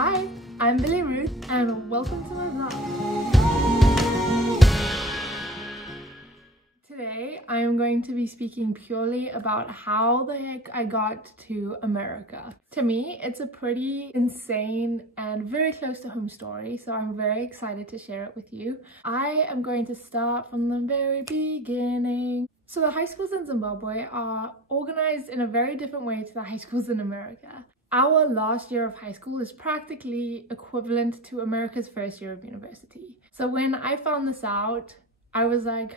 Hi, I'm Billy Ruth and welcome to my vlog. Today I am going to be speaking purely about how the heck I got to America. To me, it's a pretty insane and very close to home story, so I'm very excited to share it with you. I am going to start from the very beginning. So the high schools in Zimbabwe are organized in a very different way to the high schools in America. Our last year of high school is practically equivalent to America's first year of university. So when I found this out, I was like,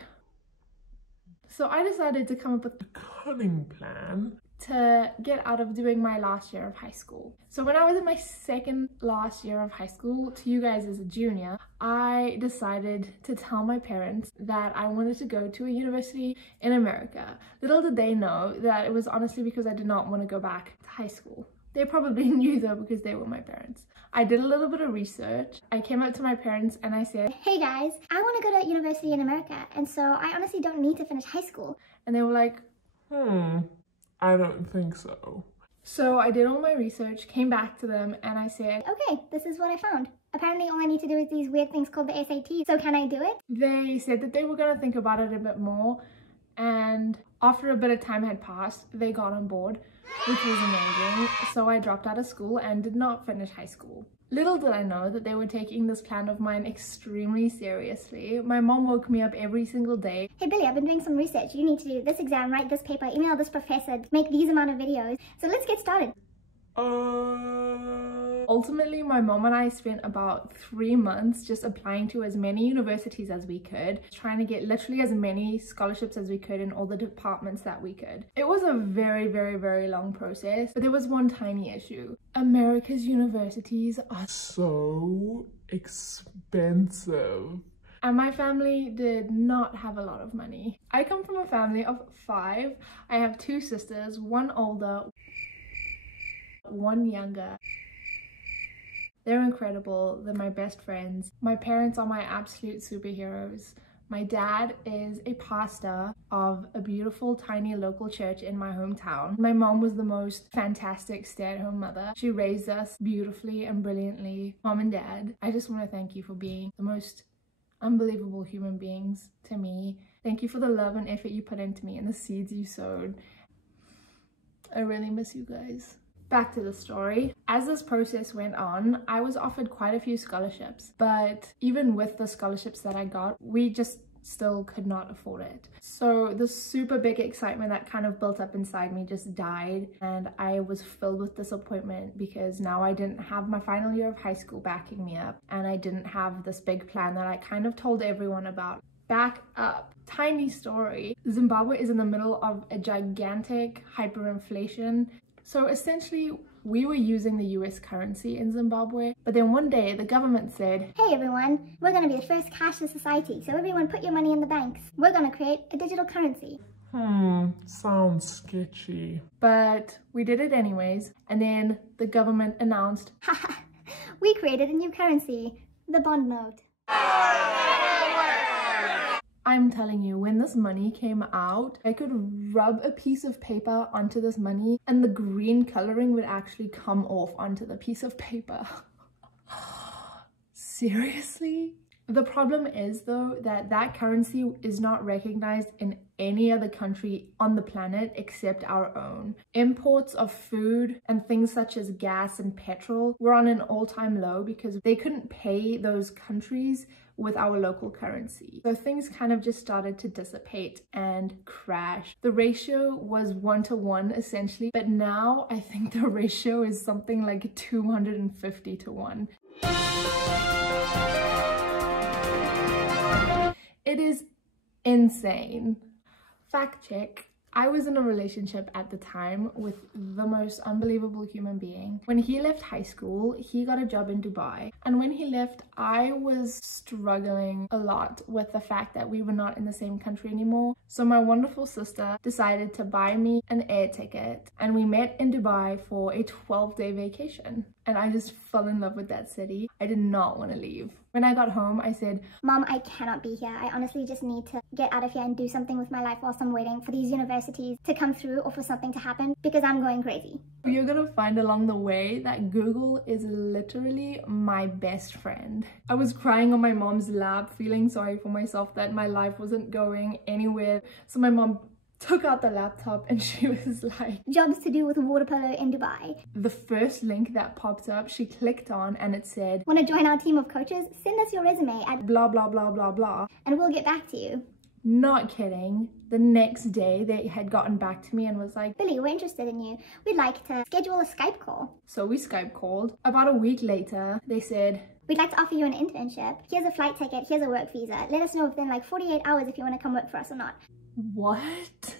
so I decided to come up with a cunning plan to get out of doing my last year of high school. So when I was in my second last year of high school, to you guys as a junior, I decided to tell my parents that I wanted to go to a university in America. Little did they know that it was honestly because I did not want to go back to high school. They probably knew though because they were my parents. I did a little bit of research. I came up to my parents and I said, hey guys, I want to go to university in America, and so I honestly don't need to finish high school. And they were like, I don't think so. So I did all my research, came back to them and I said, okay, this is what I found. Apparently all I need to do is these weird things called the SAT, so can I do it? They said that they were going to think about it a bit more, and after a bit of time had passed, they got on board, which was amazing. So I dropped out of school and did not finish high school. Little did I know that they were taking this plan of mine extremely seriously. My mom woke me up every single day. Hey Billy, I've been doing some research. You need to do this exam, write this paper, email this professor, make these amount of videos. So let's get started. Ultimately, my mom and I spent about 3 months just applying to as many universities as we could, trying to get literally as many scholarships as we could in all the departments that we could. It was a very long process, but there was one tiny issue. America's universities are so expensive. And my family did not have a lot of money. I come from a family of 5. I have 2 sisters, one older, one younger. They're incredible. They're my best friends. My parents are my absolute superheroes. My dad is a pastor of a beautiful tiny local church in my hometown. My mom was the most fantastic stay-at-home mother. She raised us beautifully and brilliantly. Mom and dad, I just want to thank you for being the most unbelievable human beings to me. Thank you for the love and effort you put into me and the seeds you sowed. I really miss you guys. Back to the story. As this process went on, I was offered quite a few scholarships, but even with the scholarships that I got, we just still could not afford it. So the super big excitement that kind of built up inside me just died, and I was filled with disappointment because now I didn't have my final year of high school backing me up, and I didn't have this big plan that I kind of told everyone about. Back up. Tiny story. Zimbabwe is in the middle of a gigantic hyperinflation. So essentially, we were using the US currency in Zimbabwe, but then one day the government said, hey everyone, we're going to be the first cashless society, so everyone put your money in the banks. We're going to create a digital currency. Sounds sketchy. But we did it anyways, and then the government announced, haha, we created a new currency, the bond note. I'm telling you, when this money came out, I could rub a piece of paper onto this money and the green coloring would actually come off onto the piece of paper. Seriously? The problem is though that that currency is not recognized in any other country on the planet except our own. Imports of food and things such as gas and petrol were on an all-time low because they couldn't pay those countries with our local currency. So things kind of just started to dissipate and crash. The ratio was 1-to-1 essentially, but now I think the ratio is something like 250-to-1. It is insane. Fact check. I was in a relationship at the time with the most unbelievable human being. When he left high school, he got a job in Dubai. And when he left, I was struggling a lot with the fact that we were not in the same country anymore. So my wonderful sister decided to buy me an air ticket and we met in Dubai for a 12-day vacation. and I just fell in love with that city. I did not want to leave. When I got home, I said, Mom, I cannot be here. I honestly just need to get out of here and do something with my life whilst I'm waiting for these universities to come through or for something to happen, because I'm going crazy. You're gonna find along the way that Google is literally my best friend. I was crying on my mom's lap, feeling sorry for myself that my life wasn't going anywhere. So my mom took out the laptop and she was like, jobs to do with water polo in Dubai. The first link that popped up, she clicked on and it said, want to join our team of coaches? Send us your resume at blah blah blah blah blah, and we'll get back to you. Not kidding. The next day they had gotten back to me and was like, Billy, we're interested in you. We'd like to schedule a Skype call. So we Skype called. About a week later, they said, we'd like to offer you an internship. Here's a flight ticket, here's a work visa. Let us know within like 48 hours if you want to come work for us or not. What?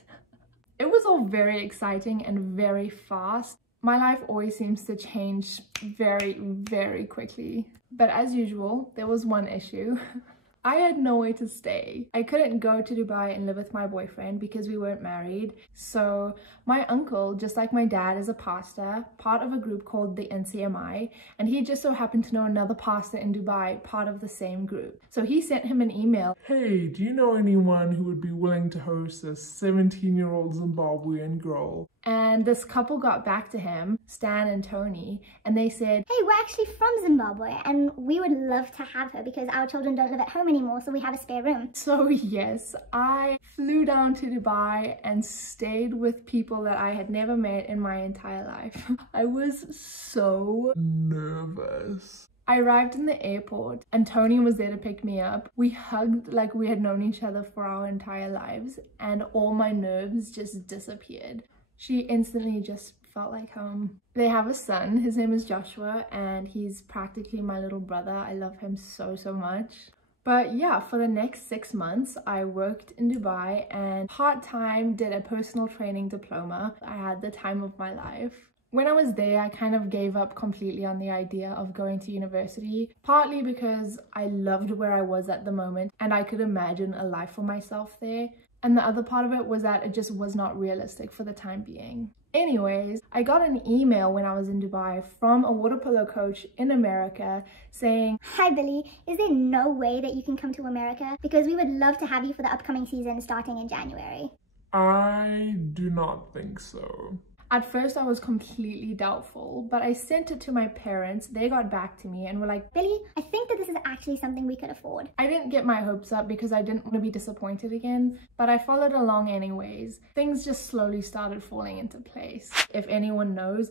It was all very exciting and very fast. My life always seems to change very, very quickly. But as usual, there was one issue. I had nowhere to stay. I couldn't go to Dubai and live with my boyfriend because we weren't married. So my uncle, just like my dad, is a pastor, part of a group called the NCMI, and he just so happened to know another pastor in Dubai, part of the same group. So he sent him an email. Hey, do you know anyone who would be willing to host a 17-year-old Zimbabwean girl? And this couple got back to him, Stan and Tony, and they said, hey, we're actually from Zimbabwe and we would love to have her because our children don't live at home anymore, so we have a spare room. So yes, I flew down to Dubai and stayed with people that I had never met in my entire life. I was so nervous. I arrived in the airport and Tony was there to pick me up. We hugged like we had known each other for our entire lives, and all my nerves just disappeared. She instantly just felt like home. They have a son, his name is Joshua, and he's practically my little brother. I love him so, so much. But yeah, for the next 6 months, I worked in Dubai and part-time did a personal training diploma. I had the time of my life. When I was there, I kind of gave up completely on the idea of going to university, partly because I loved where I was at the moment and I could imagine a life for myself there. And the other part of it was that it just was not realistic for the time being. Anyways, I got an email when I was in Dubai from a water polo coach in America saying, hi Billy, is there no way that you can come to America? Because we would love to have you for the upcoming season starting in January. I do not think so. At first I was completely doubtful, but I sent it to my parents. They got back to me and were like, Billy, I think that this is actually something we could afford. I didn't get my hopes up because I didn't want to be disappointed again, but I followed along anyways. Things just slowly started falling into place. If anyone knows,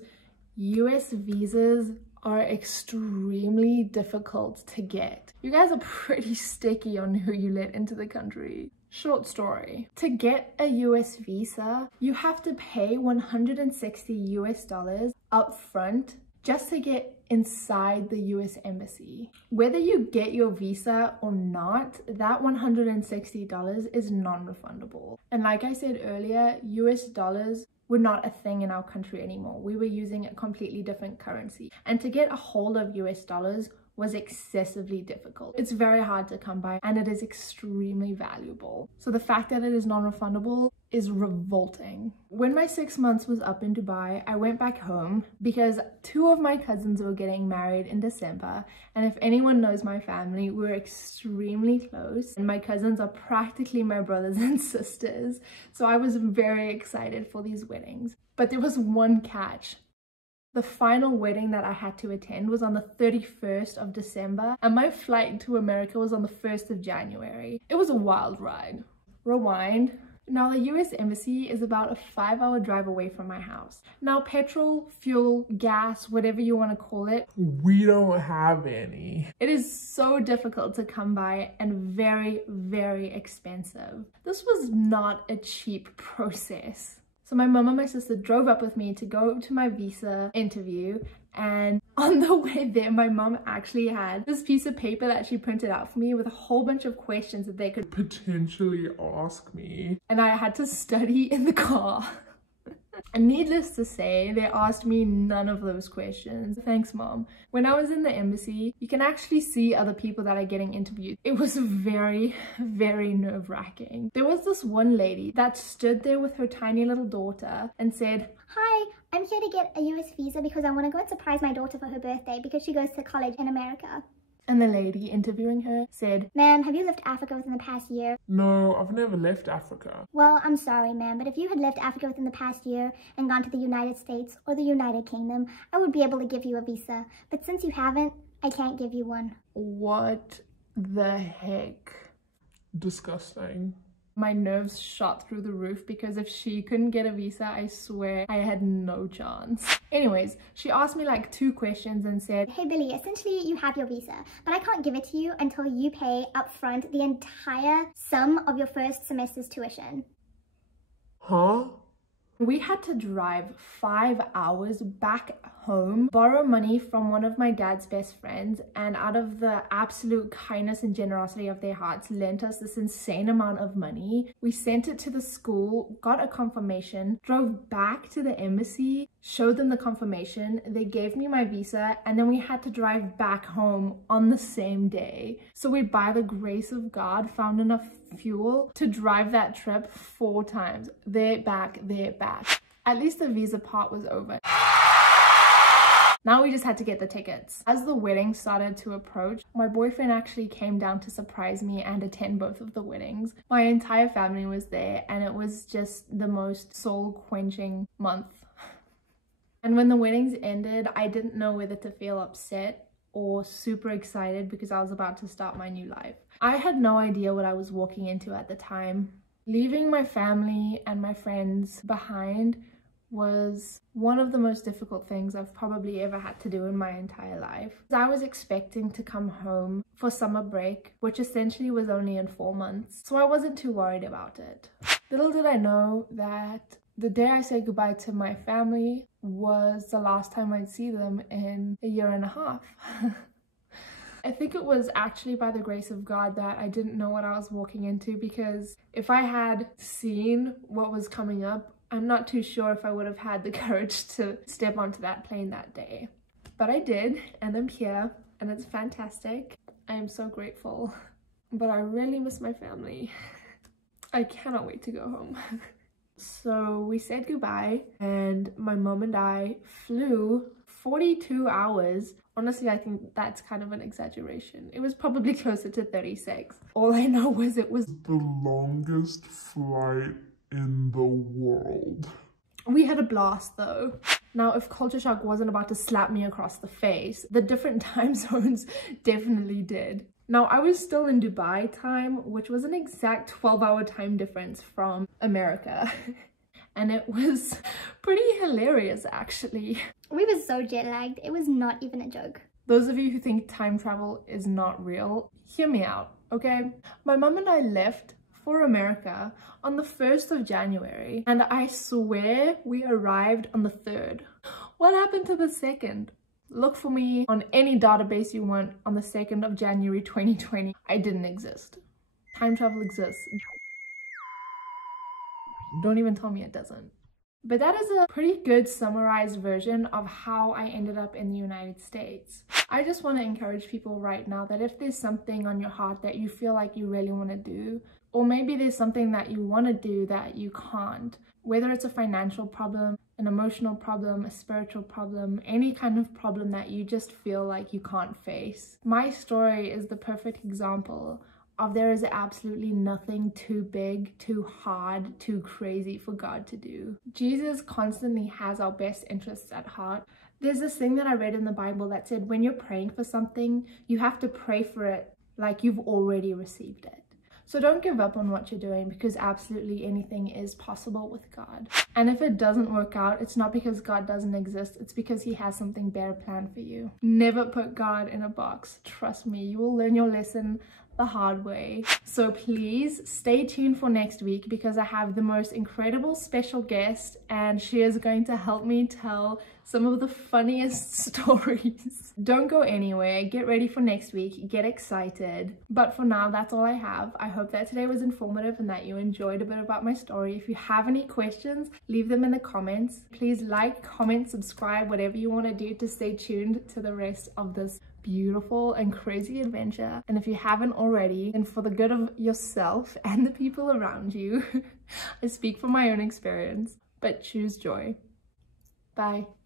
US visas are extremely difficult to get. You guys are pretty sticky on who you let into the country. Short story. To get a US visa, you have to pay $160 up front just to get inside the US embassy. Whether you get your visa or not, that $160 is non-refundable. And like I said earlier, US dollars were not a thing in our country anymore. We were using a completely different currency. And to get a hold of US dollars was excessively difficult. It's very hard to come by and it is extremely valuable. So the fact that it is non-refundable is revolting. When my 6 months was up in Dubai, I went back home because 2 of my cousins were getting married in December. And if anyone knows my family, we're extremely close. And my cousins are practically my brothers and sisters. So I was very excited for these weddings. But there was one catch. The final wedding that I had to attend was on the 31st of December and my flight to America was on the 1st of January. It was a wild ride. Rewind. Now the US Embassy is about a 5-hour drive away from my house. Now petrol, fuel, gas, whatever you want to call it, we don't have any. It is so difficult to come by and very, very expensive. This was not a cheap process. So my mum and my sister drove up with me to go to my visa interview, and on the way there my mum actually had this piece of paper that she printed out for me with a whole bunch of questions that they could potentially ask me. And I had to study in the car. And needless to say, they asked me none of those questions. Thanks, Mom. When I was in the embassy, you can actually see other people that are getting interviewed. It was very, very nerve-wracking. There was this one lady that stood there with her tiny little daughter and said, hi, I'm here to get a US visa because I want to go and surprise my daughter for her birthday because she goes to college in America. And the lady interviewing her said, Ma'am, have you left Africa within the past year? No, I've never left Africa. Well, I'm sorry, ma'am, but if you had left Africa within the past year and gone to the United States or the United Kingdom, I would be able to give you a visa. But since you haven't, I can't give you one. what the heck? Disgusting. My nerves shot through the roof because if she couldn't get a visa, I swear I had no chance. Anyways, she asked me like 2 questions and said, Hey Billy, essentially you have your visa, but I can't give it to you until you pay upfront the entire sum of your first semester's tuition. Huh? We had to drive 5 hours back home, borrow money from one of my dad's best friends, and out of the absolute kindness and generosity of their hearts, lent us this insane amount of money. We sent it to the school, got a confirmation, drove back to the embassy, showed them the confirmation, they gave me my visa, and then we had to drive back home on the same day. So we, by the grace of God, found enough fuel to drive that trip 4 times. There, back, there, back. At least the visa part was over. Now we just had to get the tickets. As the wedding started to approach, my boyfriend actually came down to surprise me and attend both of the weddings. My entire family was there and it was just the most soul-quenching month. And when the weddings ended, I didn't know whether to feel upset or super excited because I was about to start my new life. I had no idea what I was walking into at the time. Leaving my family and my friends behind was one of the most difficult things I've probably ever had to do in my entire life. I was expecting to come home for summer break, which essentially was only in 4 months, so I wasn't too worried about it. Little did I know that the day I said goodbye to my family was the last time I'd see them in a 1.5 years. I think it was actually by the grace of God that I didn't know what I was walking into, because if I had seen what was coming up, I'm not too sure if I would have had the courage to step onto that plane that day. But I did, and I'm here, and it's fantastic. I am so grateful. But I really miss my family. I cannot wait to go home. So we said goodbye, and my mom and I flew 42 hours. Honestly, I think that's kind of an exaggeration. It was probably closer to 36. All I know was it was The longest flight in the world. We had a blast though. Now, if culture shock wasn't about to slap me across the face, the different time zones definitely did. Now, I was still in Dubai time, which was an exact 12-hour time difference from America. And it was pretty hilarious, actually. We were so jet lagged, it was not even a joke. Those of you who think time travel is not real, hear me out, okay? My mom and I left for America on the 1st of January, and I swear we arrived on the 3rd. What happened to the 2nd? Look for me on any database you want on the 2nd of January 2020. I didn't exist. Time travel exists. Don't even tell me it doesn't. But that is a pretty good summarized version of how I ended up in the United States. I just want to encourage people right now that if there's something on your heart that you feel like you really want to do, or maybe there's something that you want to do that you can't, whether it's a financial problem, an emotional problem, a spiritual problem, any kind of problem that you just feel like you can't face. My story is the perfect example of there is absolutely nothing too big, too hard, too crazy for God to do. Jesus constantly has our best interests at heart. There's this thing that I read in the Bible that said when you're praying for something, you have to pray for it like you've already received it. So don't give up on what you're doing, because absolutely anything is possible with God. And if it doesn't work out, it's not because God doesn't exist, it's because he has something better planned for you. Never put God in a box. Trust me, you will learn your lesson the hard way. So please stay tuned for next week, because I have the most incredible special guest and she is going to help me tell some of the funniest stories. Don't go anywhere. Get ready for next week. Get excited. But for now, that's all I have. I hope that today was informative and that you enjoyed a bit about my story. If you have any questions, leave them in the comments. Please like, comment, subscribe, whatever you want to do to stay tuned to the rest of this beautiful and crazy adventure. And if you haven't already, then for the good of yourself and the people around you, I speak from my own experience, but choose joy. Bye. Bye.